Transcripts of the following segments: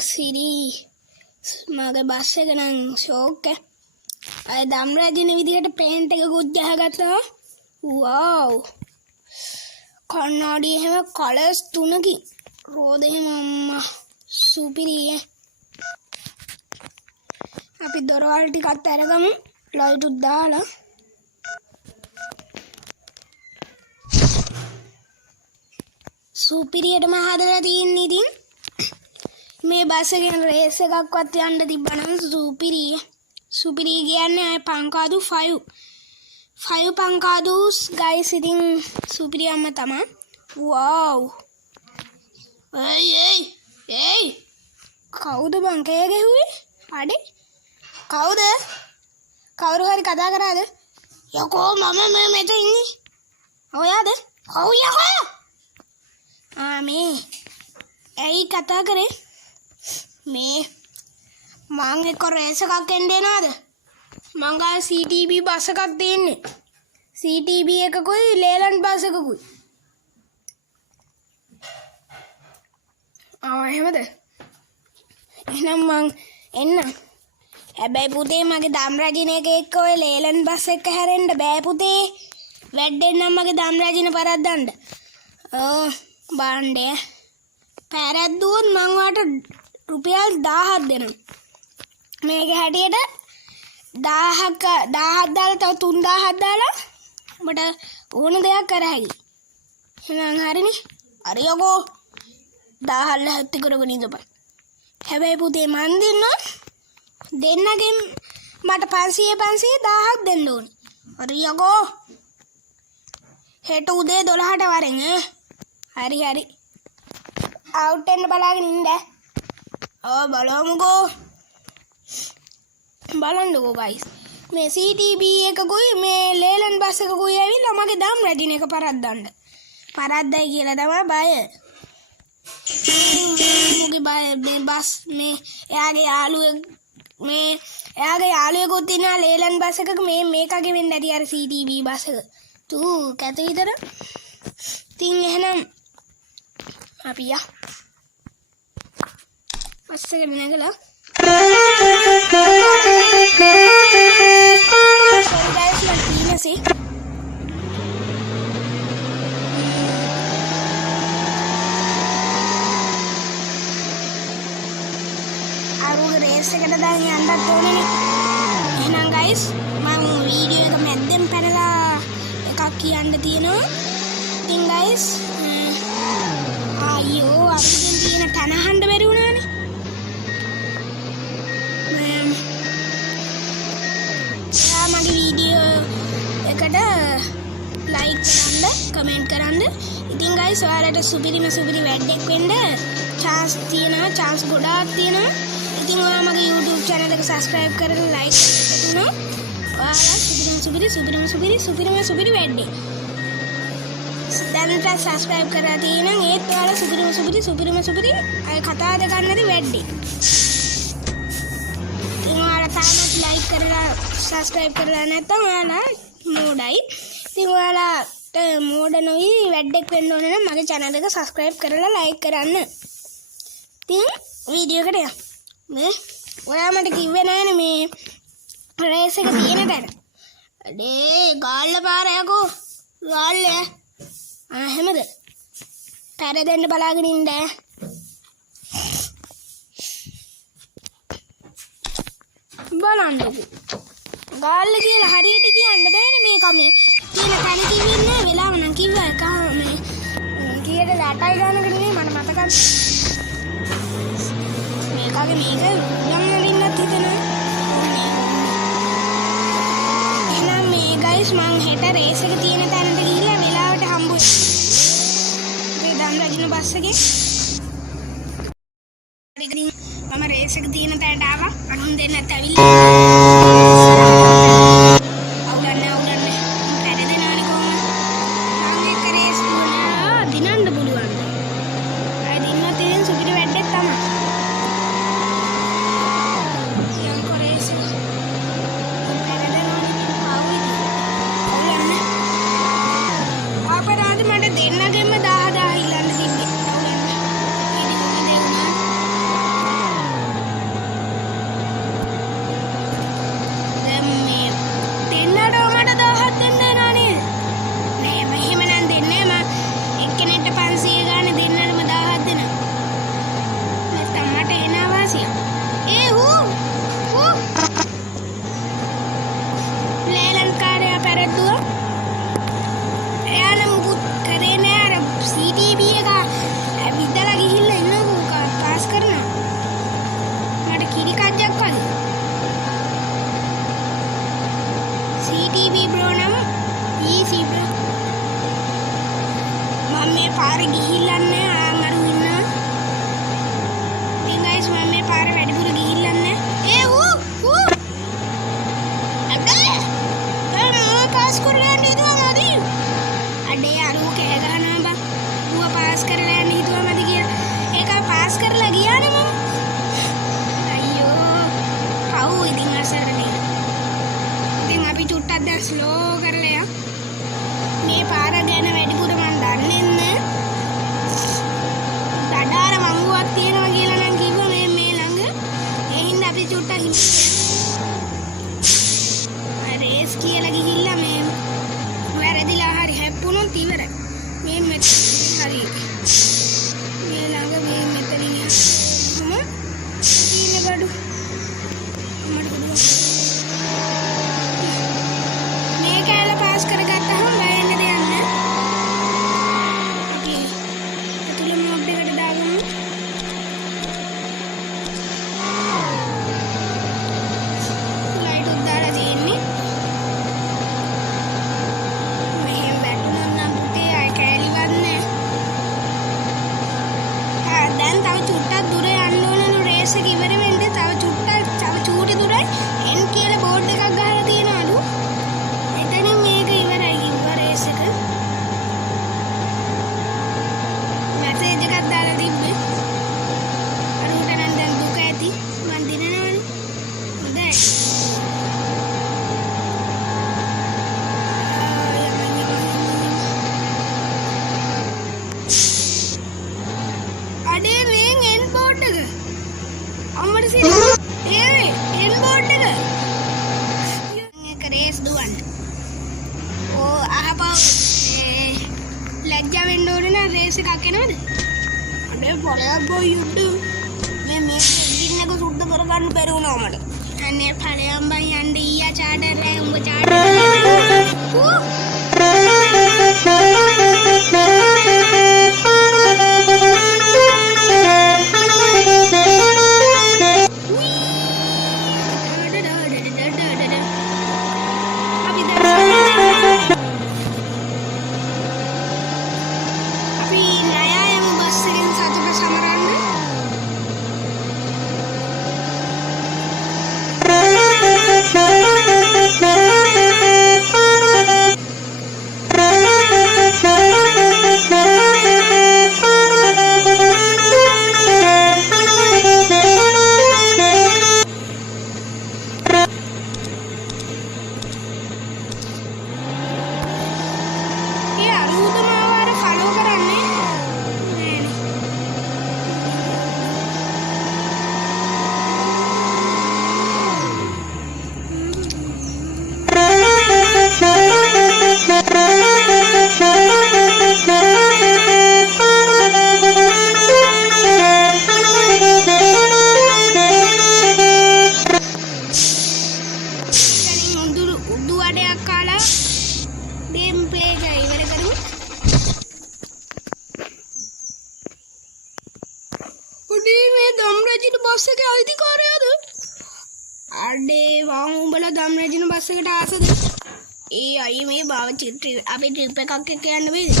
සිරි මගේ බස් එක නම් ෂෝක් එක. අය ධම්රජින විදිහට පේන්ට් එක ගුත් ගහගත්තා. වව්. කන්නඩි එහෙම කලර්ස් 3කින්. රෝද එහෙම අම්මා සුපිරිය. අපි දොරවල් ටිකත් අරගමු. ලයිට් උත් දාලා. සුපිරියටම හදලා තියෙන්නේ ඉතින්. මේ බස් එකෙන් රේස් එකක්වත් යන්න තිබ්බනම් සුපිරිය. සුපිරිය කියන්නේ අය පංකාදු 5. 5 පංකාදුස් ගයිස් ඉතින් සුපිරිය අම්මා තමයි. වව්. ඒයි කවුද බං කෑ ගැහුවේ? අඩේ කවුද? කවුරු හරි කතා කරාද? යකෝ මම මෙතන ඉන්නේ. ඔයාද? ඔව් යකෝ. මේ ඇයි කතා කරේ? මේ මං එක්ක රේස් එකක් එන්න එනවද? මං ගාව CTB බස් එකක් තියෙන්නේ. CTB එකකුයි ලේලන්ඩ් බස් එකකුයි. එහෙමද? එහෙනම් මං එන්න. හැබැයි පුතේ මගේ ධම්රජින එක එක්ක ඔය ලේලන්ඩ් බස් එක හැරෙන්න බෑ පුතේ. වැඩෙන්නම් මගේ ධම්රජින පරද්දන්න. බණ්ඩේ පැරද්දුවොත් මං වාට රුපියල් 1000ක් දෙනවා. මේක හැටියට 1000ක් 1000ක් දාලා තව 3000ක් දාලා ඔබට ඕන දෙයක් කර හැකියි. එහෙනම් හරිනේ. හරියකෝ 1000 ලැහැත්ති කරගෙන ඉඳපන්. හැබැයි පුතේ මන් දෙන්නගෙන් මට 500 1000ක් දෙන්න ඕනේ. හරියකෝ. හෙට උදේ 12ට වරෙන් හරි. අවුට් වෙන්න බලාගෙන ඉන්න. බලමුකෝ. බලන්නකෝ ගයිස්. මේ CTB එකකුයි මේ ලේලන්ඩ් බස් එකකුයි ඇවිල්ලා මගේ ධම්රජින එක පරද්දන්න. පරද්දයි කියලා තමයි බය. මුගේ බය මේ බස් මේ එයාගේ යාළුවෙකුත් ඉන්නවා ලේලන්ඩ් බස් එකක මේකගේ වෙන්න ඇති අර CTB බස් එක. තූ කැත විතර. ඉතින් එහෙනම් අපි යා බස් එකට නැගලා අරුගේ රේස් එකට දැන් යන්නත් ඕනේ. එහෙනම් ගයිස් මම වීඩියෝ එක මැද්දෙන් පැනලා එකක් කියන්න තියෙනවා. ඉතින් ගයිස් අයියෝ අපිට තියෙන තන අහන්න බැරි වුණානේ. මගේ වීඩියෝ එකට ලයික් කරන්න කමෙන්ට් කරන්න. ඉතින් ගයිස් ඔයාලට සුපිරි වැඩක් වෙන්න chance තියෙනවා. chance ගොඩාක් තියෙනවා. ඉතින් ඔයා මගේ YouTube channel එක subscribe කරලා like කරන්න. ඔයාලා සුපිරි වැඩේ. දැනට subscribe කරලා තියෙනම් ඒත් ඔයාලා සුපිරි අය කතා දෙකන්නද වැඩේ. ඉතින් ඔයාලා තාමත් like කරලා subscribe කරලා නැත්නම් ඔයාලා මෝඩයි. ඉතින් ඔයාලාට මෝඩ නොවි වැඩක් වෙන්න ඕන නම් මගේ channel එක subscribe කරලා like කරන්න. ඉතින් වීඩියෝ එකට යමු. මේ ඔයා මට කිව්වේ නෑනේ මේ රේස් එක තියෙන තැන. අඩේ ගාල්ල පාර යකෝ. ගාල්ල. එහෙමද? පැරදෙන්න බලාගෙන ඉන්න. බලන්නකෝ. ගාල්ල කියලා හරියට කියන්න බෑනේ මේ කමේ. තියෙන තැන කිව්වෙන්නේ වෙලාව නම් කිව්වා එක මේ කීයට 8යි ගානකට නේ මට මතකයි. මේකගේ මේක නම් නලින්නත් හිතෙනවා. එහෙනම් මේ ගයිස් මං හෙට රේස් එක තියෙන තැනට ගිහිල්ලා වෙලාවට හම්බ වෙනවා. මේ ධම්රජින බස් එකේ මම රේස් එක තියෙන තැනට ආවා. අනුන් දෙන්නත් ඇවිල්ලා පාරේ ගිහිල්ලා නැහැ අඟරු ඉන්නවා. ඉතින් guys මම මේ පාරේ වැඩිපුර ගිහිල්ලා නැහැ. ඌ අඩේ පාස් කරලා යන්න හිතුවා මදි. අඩේ අරු කෑ ගහනවා බං. ඌව පාස් කරලා යන්න හිතුවා මදි කියලා. ඒක පාස් කරලා ගියා නේ මම. අයියෝ කවු ඉතින් අසරණේ. ඉතින් අපි චුට්ටක් දැන් ස්ලෝ කරලා යමු. මේ පාර ගැන වැඩිපුර මම දන්නේ නැහැ. දඩාර වංගුවක් තියෙනවා කියලා නම් කිව්වා මේ ළඟ. ඒ හින්දා අපි චුට්ටක් රේස් කියලා ගිහිල්ලා මේ වැරදිලා හරි හැප්පුණොත් ඉවරයි. මේ මෙතන හරි. මේ ළඟ මේ මෙතනින් යනවා. ඉන්නේ බඩු. අම්මට දුව. මේ කැල පාස් කරගත්තාම බයන්න දෙයක් නැහැ. අපි අතුල මොබ් එකට දාගමු. ලයිට් උත් දාලා තියෙන්නේ. මෙහෙම වැටුණා නම් පුතේ ආය කැලිවත් නැහැ. දැන් තව චුට්ටක් දුර යන්න ඕනලු රේස් එක ඉවර වෙන්න. තව චූටි දුරයි එන් කියලා බෝඩ් එකක් ගහලා තියෙනවලු. එතනින් මේක ඉවරයි කිව්වා රේස් එක. මැසේජ් එකක් දාලා තිබ්බේ. අරුට නම් දැන් දුක ඇති. මන් දිනනවනේ. හොඳයි. අඩේ මේන් එන් බෝඩ් එක. අම්මට සිනා එන් බෝඩ් එක. මේක රේස් දුවන්න. ඕ අහපව ලැජ්ජා වෙන්න ඕනේ නේද රේස් එකක් එනවද? අඩේ පොලයක් ගොයි උඩ. මේ එන්ජින් එක සුද්ධ කරගන්න බැරි වුණා මට. අනේ ඵලයන් බං යන්න ඊයා චාටර් එක උඹ චාටර් බස් එකේ අයිතිකාරයාද? අඩේ වං උඹලා දම් රැජින බස් එකට ආසද? ඒ අයි මේ බාව අපි ට්‍රිප් එකක් එක්ක යන්න බෑද?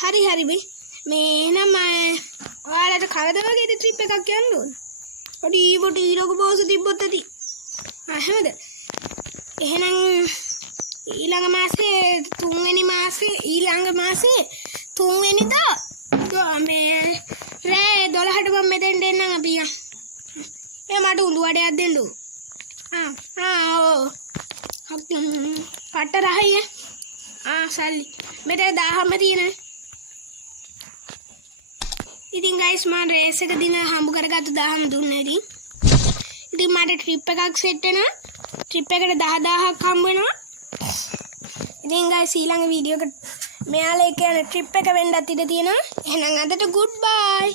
හරි බේ. මේ එහෙනම් ඔයාලට කවද වගේද ට්‍රිප් එකක් යන්න ඕන? පොඩි ඊරක බෝස තිබ්බොත් ඇති. එහෙමද? එහෙනම් ඊළඟ මාසේ 3 වෙනිදා මේ රෑ 12ට මම මෙතෙන්ට එන්නම් අපි යන්. මට උඳු වඩයක් දෙන්න ඕන. ඕ. පට්ට රහයි. සල්ලි. මෙතන 1000ම තියෙනවා. ඉතින් ගයිස් මම රේස් එක දින හම්බ කරගත්ත 1000ම දුන්නා ඉතින්. ඉතින් මට ට්‍රිප් එකක් සෙට් වෙනවා. ට්‍රිප් එකට 10000ක් හම්බ වෙනවා. ඉතින් ගයිස් ඊළඟ වීඩියෝ එකට මෙයාලා එක යන ට්‍රිප් එක වෙන්නත් ඉඩ තියෙනවා. එහෙනම් අදට ගුඩ් බයි.